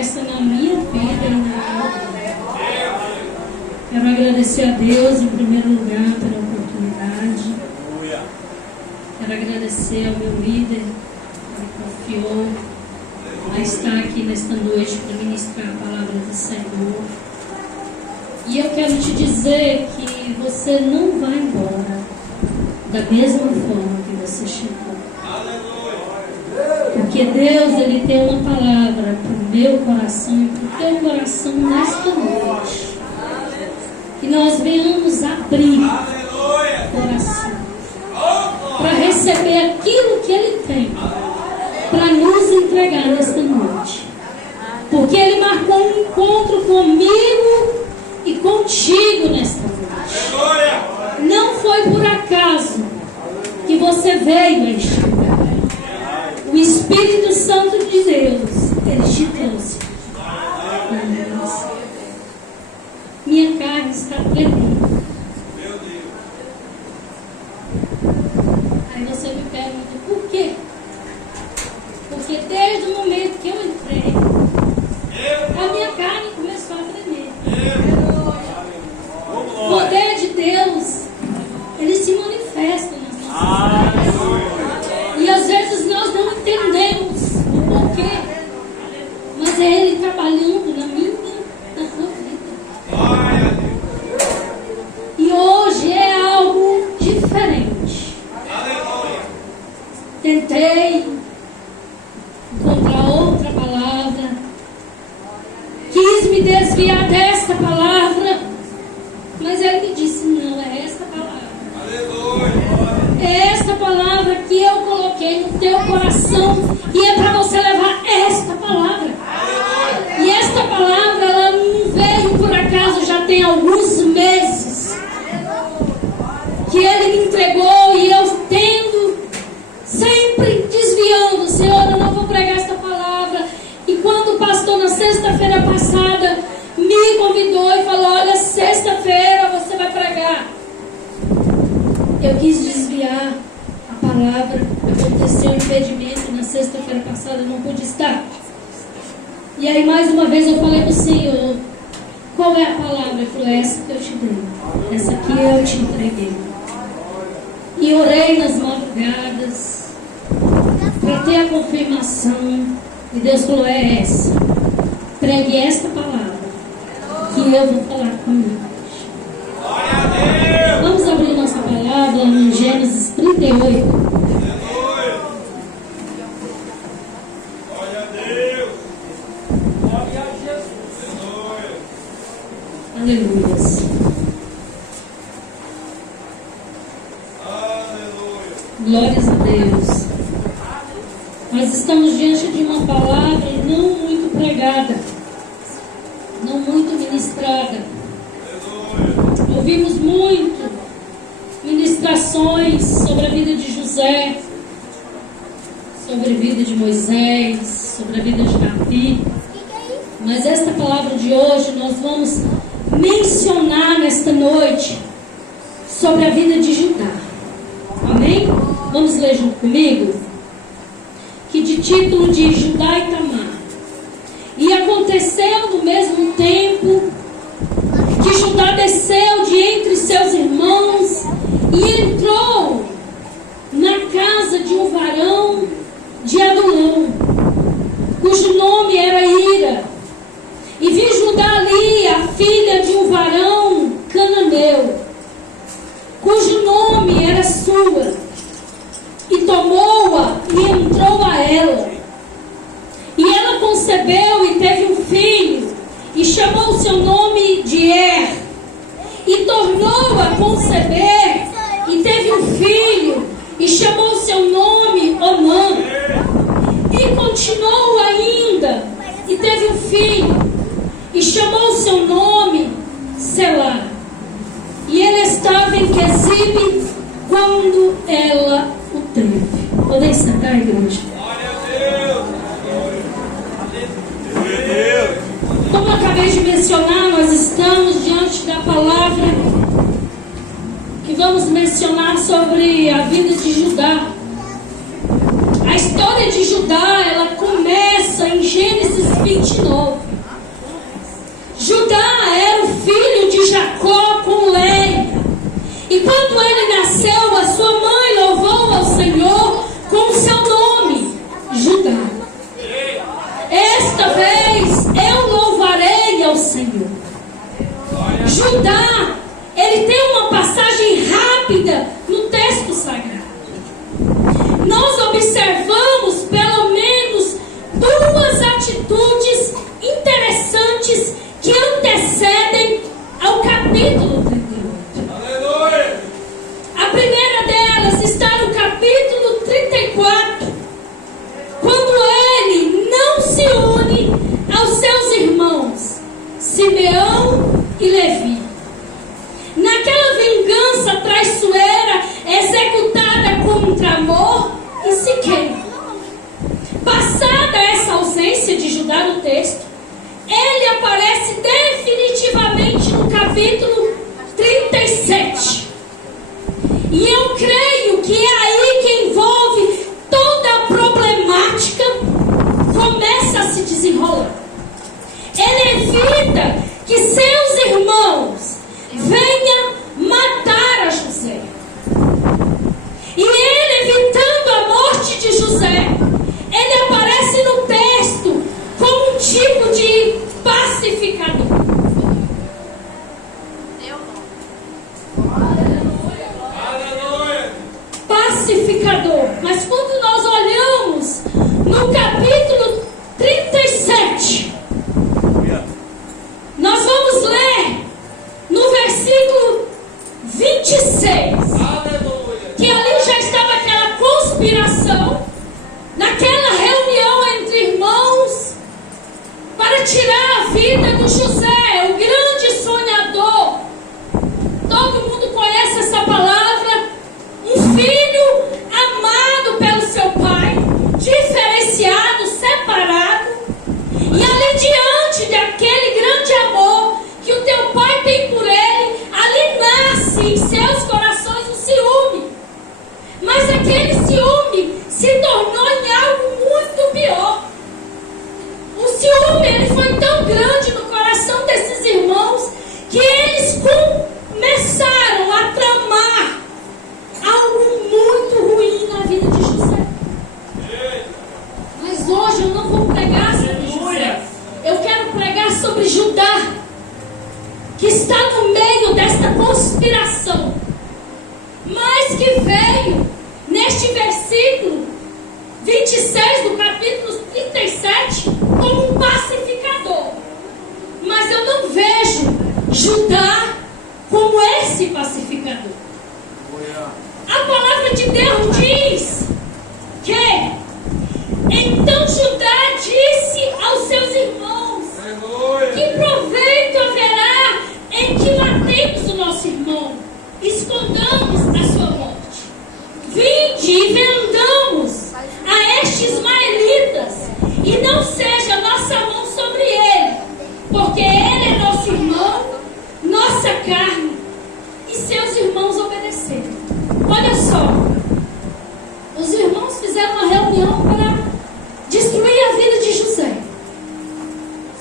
manifesta na minha vida e na tua vida. Quero agradecer a Deus em primeiro lugar pela oportunidade. Quero agradecer ao meu líder que me confiou a estar aqui nesta noite para ministrar a palavra do Senhor. E eu quero te dizer que você não vai embora da mesma forma que você chegou. Porque Deus, Ele tem uma palavra para o meu coração e para o teu coração nesta noite. Que nós venhamos abrir o coração para receber aquilo que Ele tem para nos entregar nesta noite. Porque Ele marcou um encontro comigo e contigo nesta noite. Não foi por acaso que você veio a este lugar. O Espírito Santo de Deus, Ele te trouxe. Minha carne está tremendo. Aí você me pergunta, por quê? Porque desde o momento que eu entrei, a minha carne começou a tremer. O poder de Deus, Ele se manifesta nas nossas vidas. E às vezes nós não entendemos o porquê. Mas é Ele trabalhando na minha e na tua vida. E hoje é algo diferente. Tentei encontrar outra palavra. Quis me desviar desta palavra. Mas Ele me disse, não, é esta palavra. É esta palavra que eu coloquei no teu coração. E é para você levar esta palavra. E esta palavra, ela não veio por acaso, já tem alguns meses que Ele me entregou. E eu tendo, sempre desviando, Senhor, eu não vou pregar esta palavra. E quando o pastor na sexta-feira passada me convidou e falou, olha, sexta-feira você vai pregar, eu quis desviar a palavra. Aconteceu um impedimento na sexta-feira passada, eu não pude estar. E aí mais uma vez eu falei para o Senhor, qual é a palavra? Ele falou, essa que eu te dei, essa aqui eu te entreguei. E orei nas madrugadas para ter a confirmação. E Deus falou, é essa. Pregue esta palavra que eu vou falar comigo. Vamos abrir nossa palavra em Gênesis 38. Aleluia. Glórias a Deus. Nós estamos diante de uma palavra não muito pregada, não muito ministrada. Ouvimos muito ministrações sobre a vida de José, sobre a vida de Moisés, sobre a vida de Davi. Mas esta palavra de hoje nós vamos mencionar nesta noite sobre a vida de Judá. Amém? Vamos ler junto comigo? Que de título de Judá e Tamar. E aconteceu no mesmo tempo que Judá desceu de entre seus irmãos e entrou na casa de um varão de Adulão, cujo nome era Ira. E viu Judá ali a filha de um varão cananeu, cujo nome era Sua, e tomou-a e entrou a ela. E ela concebeu e teve um filho, e chamou seu nome de Er. E tornou a conceber e teve um filho, e chamou seu nome Onã. E continuou ainda e teve um filho, e chamou seu nome Selá. E ele estava em Quezibe quando ela o teve. Podem sentar, igreja. Como eu acabei de mencionar, nós estamos diante da palavra que vamos mencionar sobre a vida de Judá. A história de Judá, ela começa em Gênesis 27. 29. Judá era o filho de Jacó com Leia. E quando ele nasceu, a sua mãe louvou ao Senhor com o seu nome, Judá. Esta vez eu louvarei ao Senhor. Judá, ele tem uma passagem rápida no texto sagrado. Nós observamos pelo menos duas atitudes interessantes que antecedem ao capítulo 38. Aleluia! A primeira delas está no capítulo 34, quando ele não se une aos seus irmãos, Simeão e Levi. Naquela vingança traiçoeira executada contra Amor e Siquém. Passada essa ausência de Judá no texto, ele aparece definitivamente no capítulo 37. E eu creio que é aí que envolve toda a problemática começa a se desenrolar. Ele evita que seus irmãos venham matar a José. E ele, evitando a morte de José, ele aparece no texto como um tipo de pacificador. Pacificador. Mas quando nós olhamos no capítulo 37, nós vamos ler no versículo 26, que ali já estava aquela conspiração, naquela reunião entre irmãos, para tirar a vida do José, o grande sonhador. Todo mundo conhece essa palavra. Um filho amado pelo seu pai, diferenciado, separado. E ali diante daquele grande amor que o teu pai tem por ele, ali nasce em seus corações o ciúme. Mas aquele ciúme se tornou em algo muito pior. O ciúme, ele foi tão grande no coração desses irmãos que eles começaram a tramar algo muito ruim na vida de José. Mas hoje eu não vou pregar sobre José. Eu quero pregar sobre Judá, que está no meio desta conspiração, mas que veio neste versículo 26 do capítulo 37 como um pacificador. Mas eu não vejo Judá como esse pacificador. A palavra de Deus diz que então Judá disse aos seus irmãos: que proveito haverá em que matemos o nosso irmão, escondamos a sua morte. Vinde e vendamos a estes ismaelitas, e não seja nossa mão sobre ele, porque ele é nosso irmão, nossa carne. E seus irmãos obedeceram. Olha só, os irmãos fizeram uma reunião para destruir a vida de José.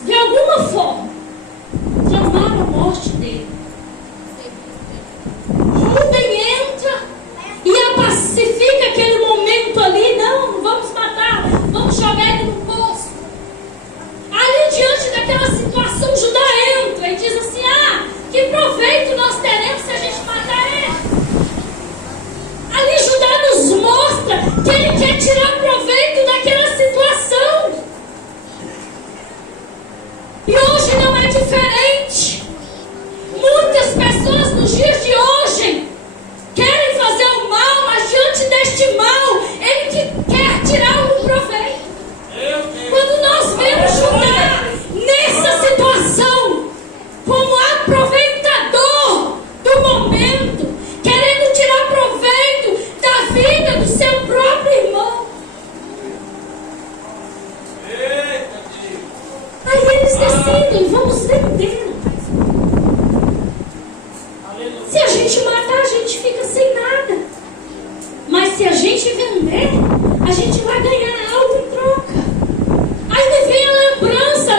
De alguma forma, tramaram a morte dele. Rubem entra e a pacifica aquele momento ali. Não vamos matar, vamos jogar ele no poço. Ali diante daquela situação, Judá entra e diz assim: que proveito nós teremos se a gente matar ele? Ali Judá nos mostra que ele quer tirar proveito daquela situação. E hoje não é diferente. Muitas pessoas nos dias de hoje querem fazer o mal, mas diante deste mal, ele quer tirar algum proveito. Quando nós vemos Judá nessa situação, como aproveitador do momento, querendo tirar proveito da vida do seu próprio irmão. Aí eles decidem: vamos vender. Se a gente matar, a gente fica sem nada. Mas se a gente vender, a gente vai ganhar algo em troca. Aí me vem a lembrança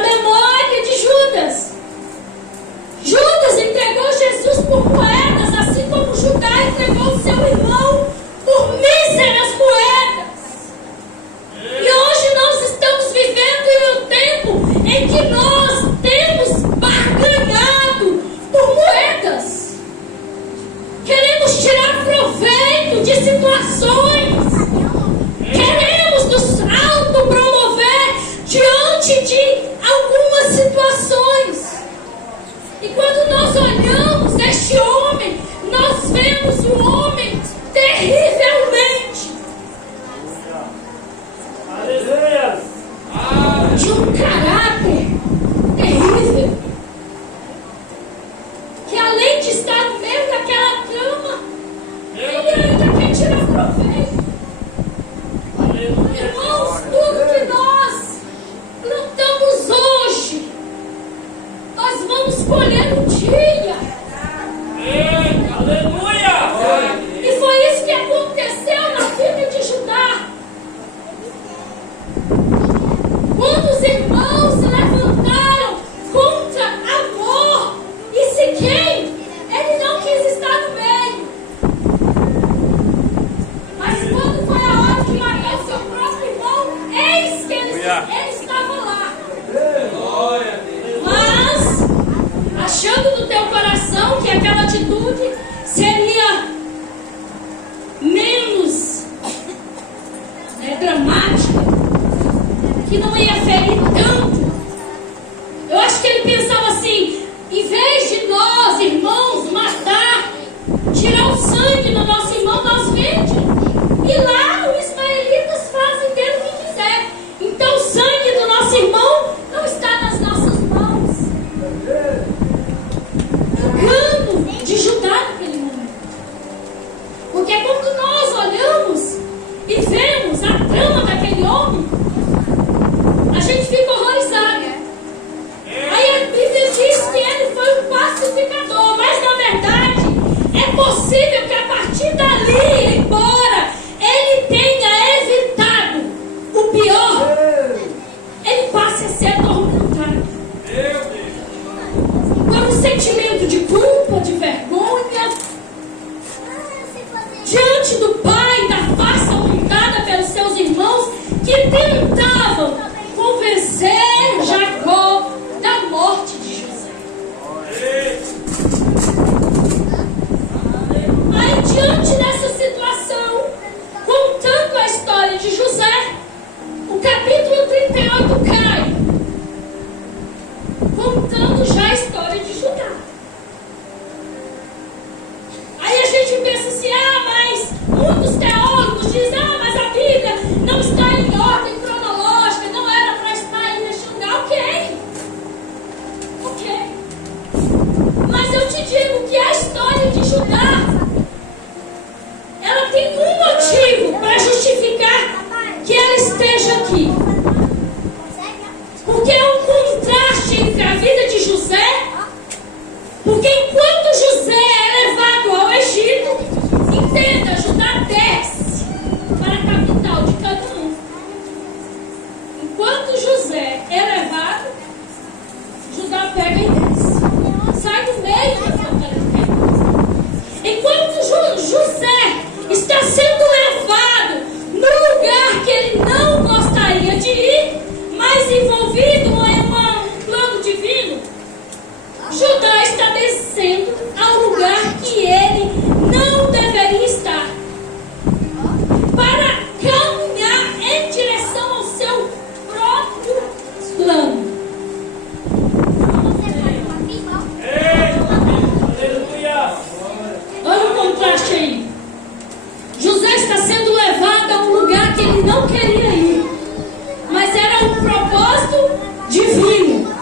de um caráter terrível, que além de estar no meio daquela trama, ele ainda quer tirar proveito. Irmãos, tudo que nós plantamos hoje, nós vamos colher um dia. Aleluia! E foi isso que aconteceu na vida de Judá. Quando os irmãos se levantaram contra Amor e Siquém, ele não quis estar no meio. Mas quando foi a hora de matar o seu próprio irmão, eis que ele estava lá. Mas, achando no teu coração que aquela atitude seria menos dramática, que não ia ferir tanto, eu acho que ele pensava assim: em vez de nós, irmãos, matar, tirar o sangue do nosso irmão, nós vende. E lá os ismaelitas fazem dele o que quiser. Então o sangue do nosso irmão não está nas nossas mãos. Engano de Judá naquele momento. Porque quando nós olhamos e vemos a trama daquele homem, a gente fica horrorizado. Aí a Bíblia diz que ele foi um pacificador, mas na verdade é possível que a partir dali, embora ele tenha evitado o pior, ele passe a ser atormentado por um sentimento de culpa, de vergonha, diante do pai, da face apontada pelos seus irmãos que tentavam convencer Jacó da morte de José. Aí, diante dessa situação, contando a história de José, o capítulo 38 cai, contando já a história de Judá. Aí a gente pensa assim: mas muitos teólogos dizem: mas a Bíblia não está em ordem cronológica, não era para estar aí neste lugar. Ok. Mas eu te digo que a história de Judá, ela tem um motivo para justificar que ela esteja aqui. Porque é um contraste entre a vida de José. Porque enquanto José é levado ao Egito, entenda, Judá desce para a capital de Canaã. Enquanto José é levado, Judá pega e desce. Sai do meio da fronteira. Enquanto José está sendo levado no lugar que ele não gostaria de ir, mas envolvido em um plano divino, Judá está descendo ao lugar que ele não deveria estar, para caminhar em direção ao seu próprio plano. Olha o contraste aí. José está sendo levado a um lugar que ele não queria ir, mas era um propósito divino.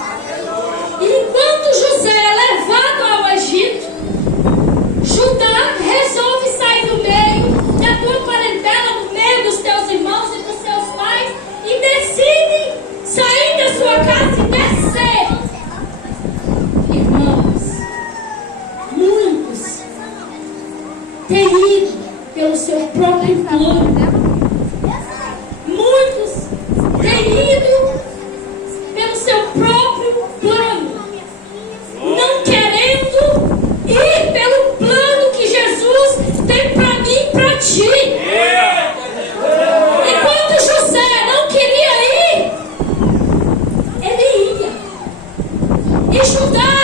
E enquanto José é levado ao Egito, Judá resolve sair do meio da tua parentela, do meio dos teus irmãos e dos seus pais, e decide sair da sua casa e descer. Irmãos, muitos têm ido pelo seu próprio plano. Muitos têm ido pelo seu próprio plano, não querendo ir pelo plano que Jesus tem para mim e para ti. Enquanto José não queria ir, ele ia. E Judá,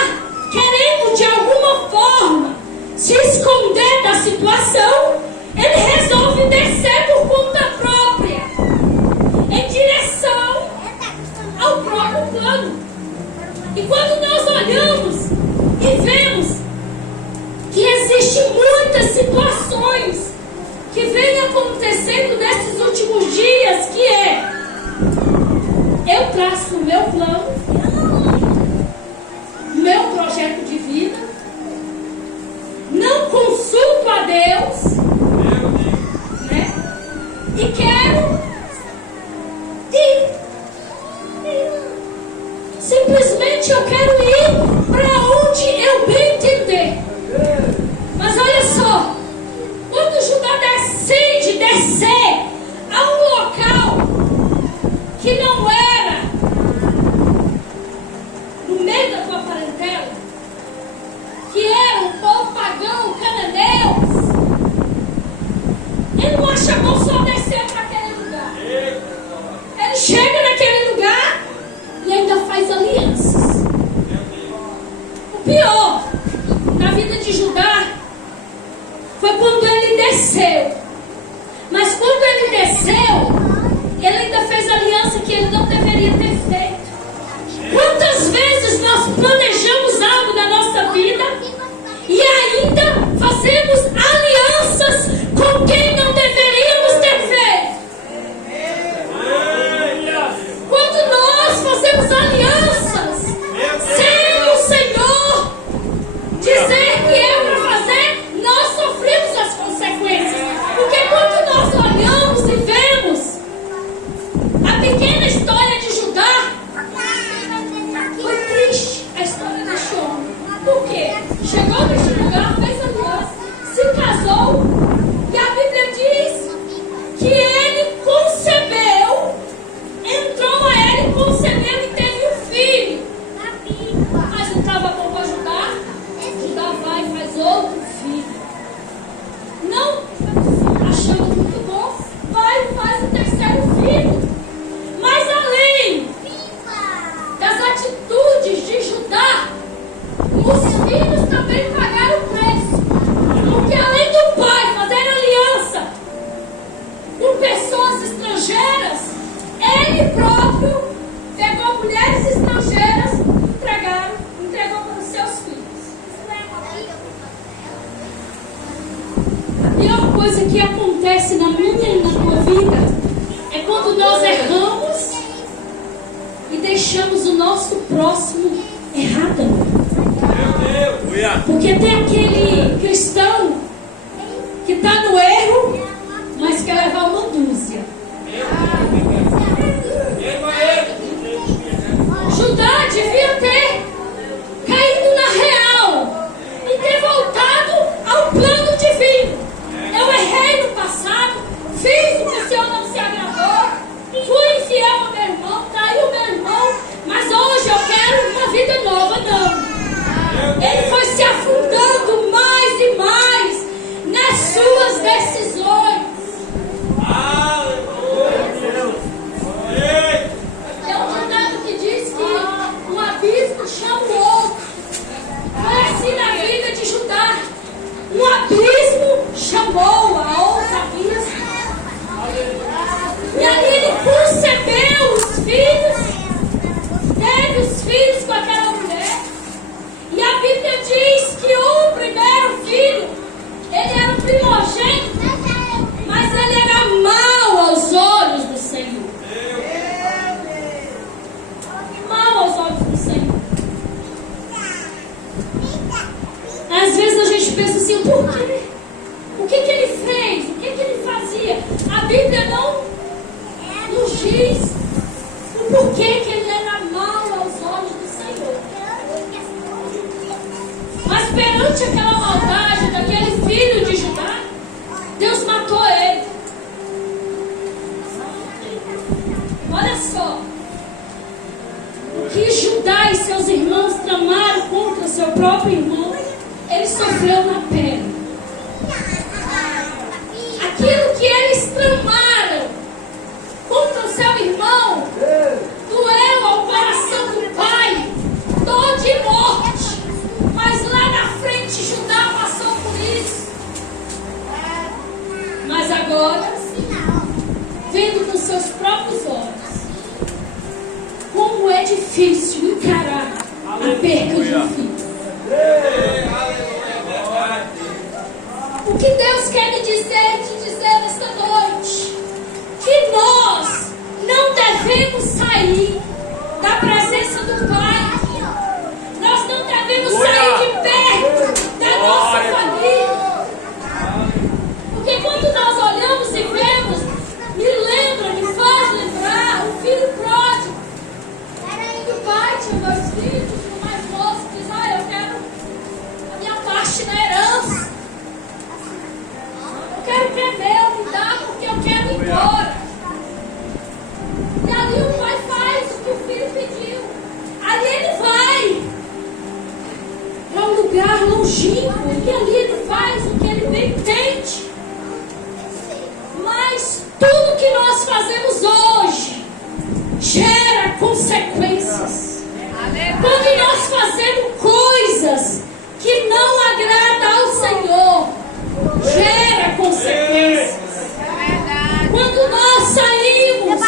querendo de alguma forma se esconder da situação, ele resolve descer por conta própria, em direção ao próprio plano. E quando nós olhamos e vemos que existem muitas situações que vêm acontecendo nesses últimos dias, que é: eu traço faço o meu plano, meu projeto de vida, não consulto a Deus, né? E quero ir. Simplesmente eu quero ir para onde eu bem entender. Mas olha só, quando Judá decide descer a um local que não era no meio da tua parentela, que era um povo pagão, cananeus, ele não acha bom só descer para aquele lugar. Ele chega naquele lugar e ainda faz alianças. O pior na vida de Judá foi quando ele desceu. Mas quando ele desceu, ele ainda fez aliança que ele não deveria ter feito. Quantas vezes nós planejamos algo na nossa vida e ainda fazemos alianças com quem não deveríamos ter feito? Quando nós fazemos alianças sem o Senhor dizer que é para fazer, nós sofremos as consequências. Porque quando nós olhamos e vemos a pequena história de Judá, foi triste a história deste homem. Por quê? Chegou neste lugar, fez aliança, se casou, e a Bíblia diz que ele concebeu, entrou a ele, concebeu e teve um filho. Mas não estava bom para Judá? Judá vai e faz outro filho. Não achando muito bom, vai e faz o terceiro filho. Mas além das atitudes de Judá, os filhos também pagaram o preço. Porque além do pai fazer aliança com pessoas estrangeiras, ele próprio pegou mulheres estrangeiras e entregou para os seus filhos. A pior coisa que acontece na minha e na tua vida é quando nós erramos e deixamos o nosso próximo errado. Porque tem aquele cristão que está no erro, mas quer levar uma dúzia. Judá devia ter caído na real e ter voltado ao plano divino. Eu errei no passado, fiz o que o Senhor não se agradou, fui infiel ao meu irmão, traí o meu irmão, mas hoje eu quero uma vida nova. Não. Ele foi se afundando mais e mais nas suas decisões. Tem um ditado que diz que um abismo chama o outro. Foi assim na vida de Judá. Um abismo chamou a outro abismo. E ali ele concebeu os filhos, teve os filhos com aquela mulher. E a Bíblia diz que o primeiro filho, ele era o primogênito, mas ele era mau aos olhos do Senhor. Mau aos olhos do Senhor. Às vezes a gente pensa assim, por quê? O que ele fez? O que ele fazia? A Bíblia não nos diz o porquê que ele era mau aos olhos do Senhor. Mas perante aquela maldade daquele filho de Judá, Deus matou ele. Olha só. O que Judá e seus irmãos tramaram contra seu próprio irmão, ele sofreu na pele. Aquilo que eles tramaram contra o seu irmão doeu ao coração do pai, dor de morte. Mas lá na frente Judá passou por isso. Mas agora, vendo com seus próprios olhos como é difícil encarar a perda de um filho. O que Deus quer me dizer e te dizer nesta noite? Que nós não devemos sair filhos, o mais moço diz, eu quero a minha parte na herança. Eu quero o que é meu, me dá, porque eu quero ir embora. E ali o pai faz o que o filho pediu. Ali ele vai para um lugar longínquo, e ali ele faz o que ele bem entende. Mas tudo que nós fazemos hoje gera consequências. Quando nós fazemos coisas que não agradam ao Senhor, gera consequências. Quando nós saímos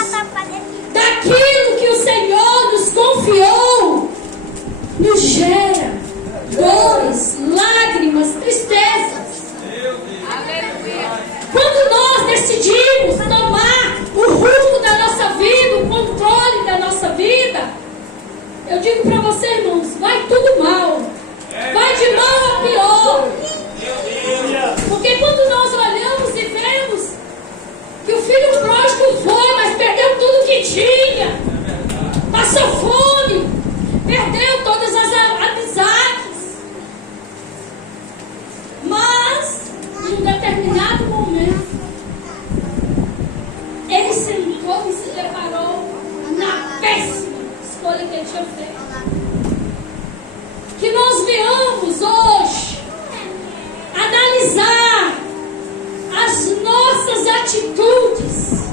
daquilo que o Senhor nos confiou, nos gera dores, lágrimas, tristezas. Quando nós decidimos tomar o rumo da nossa vida, o controle da nossa vida, eu digo para você, irmãos, vai tudo mal. Vai de mal a pior. Porque quando nós olhamos e vemos que o filho pródigo foi, mas perdeu tudo que tinha, passou fome, perdeu todas as amizades. Mas, em um determinado momento, ele sentou e se deparou na péssima escolha que ele tinha feito. Que nós venhamos hoje analisar as nossas atitudes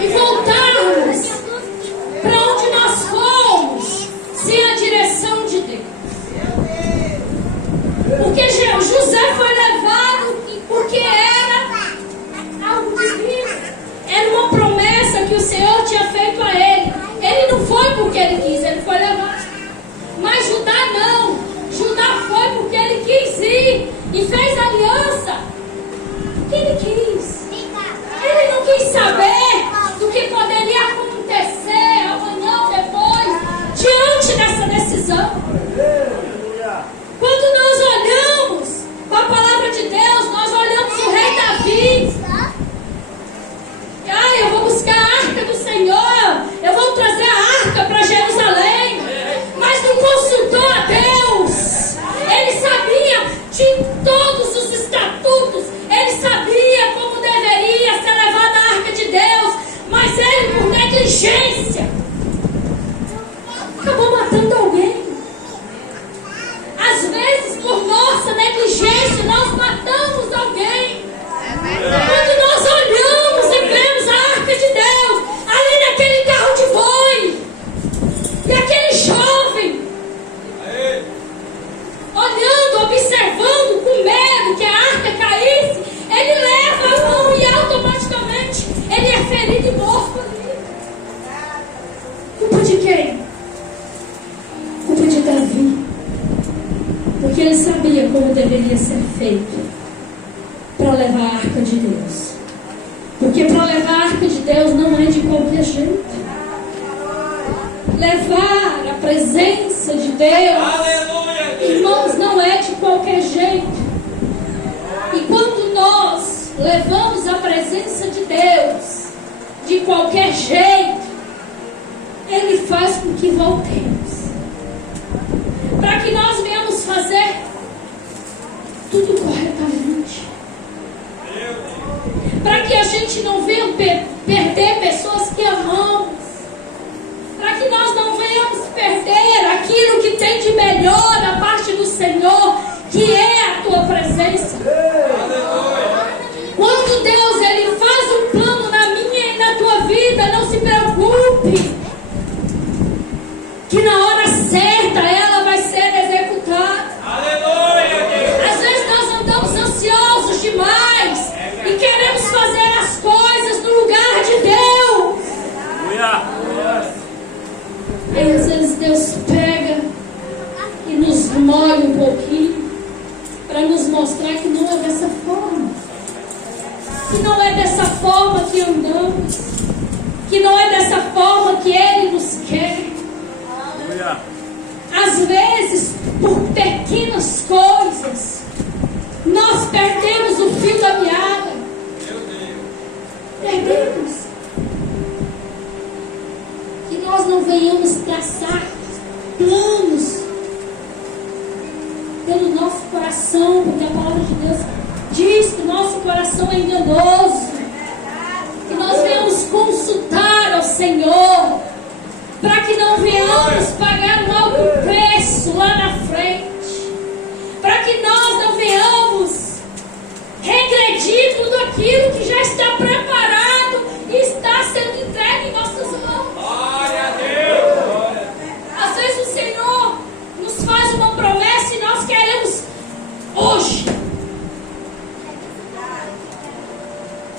e voltarmos para onde nós fomos, sem a direção de Deus. Porque José foi levado porque era algo divino, era uma promessa que o Senhor tinha feito a ele. Ele não foi porque ele quis, ele foi levado. Mas Judá não. Judá foi porque ele quis ir e fez aliança porque ele quis. Ele não quis saber do que poderia acontecer amanhã ou depois diante dessa decisão. Quando nós olhamos para a palavra de Deus, nós olhamos o rei Davi. Eu vou buscar a arca do Senhor, eu vou trazer a arca para Jerusalém. Mas não consultou a Deus. Ele sabia de todos os estatutos, ele sabia como deveria ser levada a arca de Deus, mas ele, por negligência, acabou matando alguém. Às vezes, por nossa negligência, nós matamos alguém. Quando nós olhamos e vemos a arca de Deus ali naquele carro de boi, e aquele jovem olhando, observando, com medo que a arca caísse, ele leva a mão e automaticamente ele é ferido e morto ali. Culpa de quem? Culpa de Davi. Porque ele sabia como deveria ser feito para levar a arca de Deus. Porque para levar a arca de Deus não é de qualquer jeito. Levar a presença de Deus, aleluia, irmãos, não é de qualquer jeito. E quando nós levamos a presença de Deus de qualquer jeito, Ele faz com que voltemos, para que nós venhamos fazer tudo corretamente, para que a gente não venha perder pessoas que amamos, para que nós não venhamos perder aquilo que tem de melhor da parte do Senhor, que é a tua presença. Quando Deus ele faz um plano na minha e na tua vida, não se preocupe, que na hora certa ela vai ser executada. Às vezes nós andamos ansiosos demais e queremos fazer as coisas no lugar de Deus. E às vezes Deus pega e nos molha um pouquinho para nos mostrar que não é dessa forma, que não é dessa forma que andamos, que não é dessa forma que Ele nos quer. Às vezes, por pequenas coisas, nós perdemos o fio da meada. Que nós não venhamos traçar planos pelo nosso coração, porque a palavra de Deus diz que o nosso coração é enganoso. Que nós venhamos consultar ao Senhor, para que não venhamos pagar um alto preço lá na frente, para que nós não venhamos regredir tudo aquilo que já está preparado e está sendo entregue em nossas mãos. Glória a Deus! Às vezes o Senhor nos faz uma promessa e nós queremos hoje.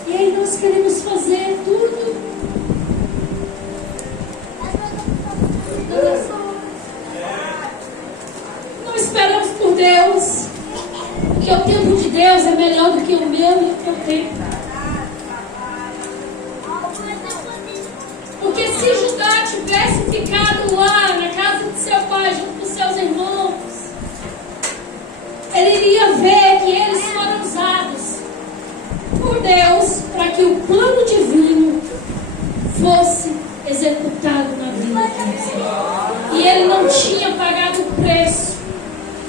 E aí nós queremos fazer tudo. Não esperamos por Deus, porque o tempo de Deus é melhor do que o meu e o teu tempo. Porque se Judá tivesse ficado lá na casa de seu pai, junto com seus irmãos, ele iria ver que eles foram usados por Deus para que o plano divino fosse executado na vida deles. E ele não tinha pagado o preço,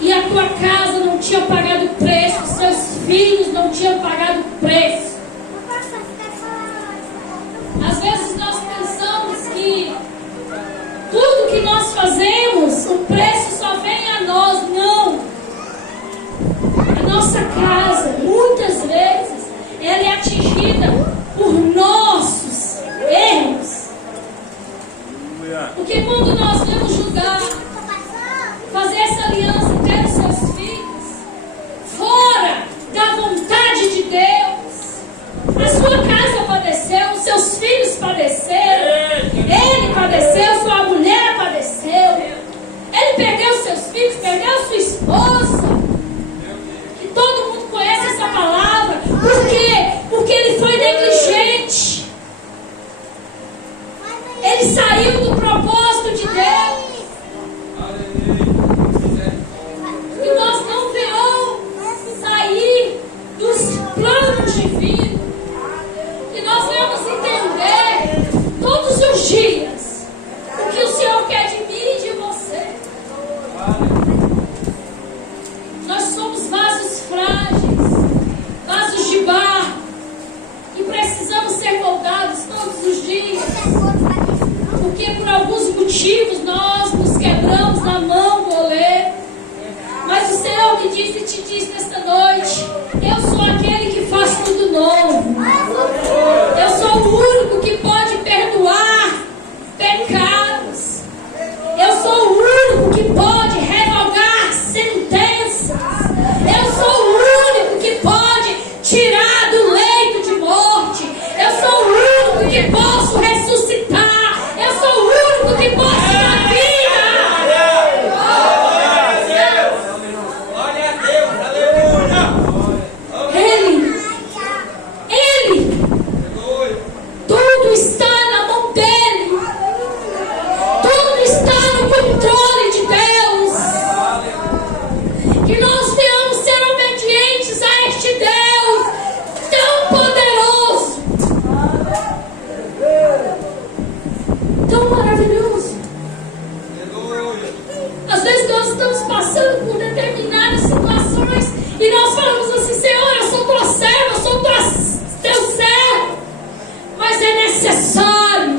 e a tua casa não tinha pagado o preço, os seus filhos não tinham pagado o preço. Às vezes nós pensamos que tudo que nós fazemos, o preço só vem a nós. Não. A nossa casa, muitas vezes, ela é atingida por nossos erros. Porque quando nós vemos Judá fazer essa aliança, ter os seus filhos fora da vontade de Deus, a sua casa padeceu, os seus filhos padeceram, ele padeceu, sua mulher padeceu, ele perdeu seus filhos, perdeu sua esposa. E todo mundo conhece essa palavra. Por quê? Porque ele foi negligente. Ele saiu do propósito de Deus. Que nós não venhamos sair dos planos divinos. Que nós venhamos entender todos os dias o que o Senhor quer de mim e de você. Nós somos vasos frágeis, vasos de barro, e precisamos ser moldados todos os dias. Porque por alguns motivos nós nos quebramos na mão do oleiro. Mas o Senhor me disse e te diz nesta noite: eu sou aquele que faz tudo novo. Eu sou o único que pode perdoar pecados. Eu sou o único que pode revogar sentenças. Eu sou o único que pode tirar do leito de morte. Eu sou o único que posso ressuscitar. Eu sou o único que posso dar vida. Glória a Deus! Glória a Deus! Aleluia! Ele, tudo está na mão dele. Tudo está no controle de Deus. Que nós venhamos ser obedientes a este Deus tão poderoso, tão maravilhoso. Às vezes nós estamos passando por determinadas situações e nós falamos assim: Senhor, eu sou tua serva, eu sou teu servo. Mas é necessário.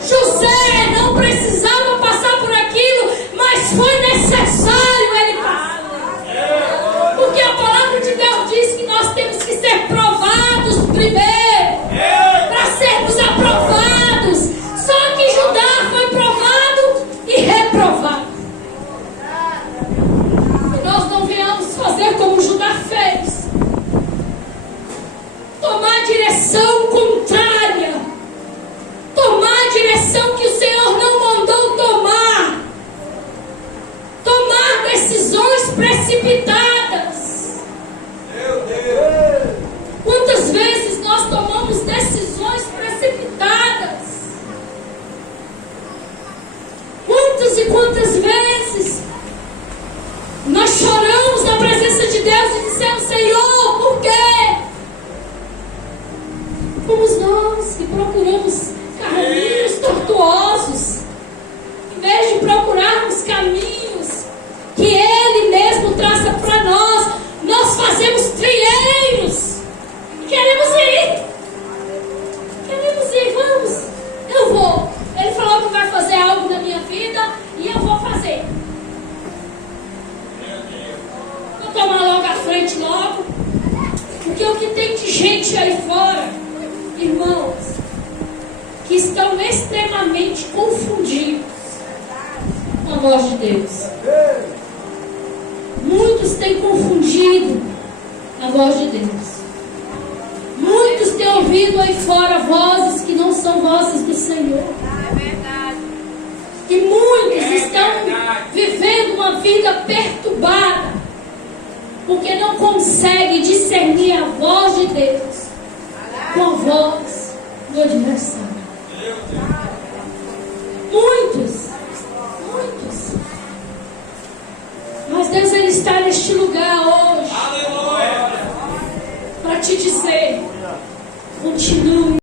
José não precisava passar por aquilo, mas foi necessário ele passar. Porque a palavra de Deus diz que nós temos que ser provados primeiro, para sermos aprovados. Só que Judá foi provado e reprovado. E nós não venhamos fazer como Judá fez, tomar direção contrária, tomar a direção que o Senhor não mandou tomar, tomar decisões precipitadas. Meu Deus! Quantas vezes nós tomamos decisões precipitadas? Quantas e quantas vezes nós choramos na presença de Deus e dissemos: Senhor, por quê? Fomos nós que procuramos caminhos tortuosos. completamente confundidos com a voz de Deus. Muitos têm confundido a voz de Deus. Muitos têm ouvido aí fora vozes que não são vozes do Senhor. É verdade. E muitos estão vivendo uma vida perturbada, porque não conseguem discernir a voz de Deus com a voz do adversário. Muitos. Mas Deus, Ele está neste lugar hoje Aleluia. para te dizer: continue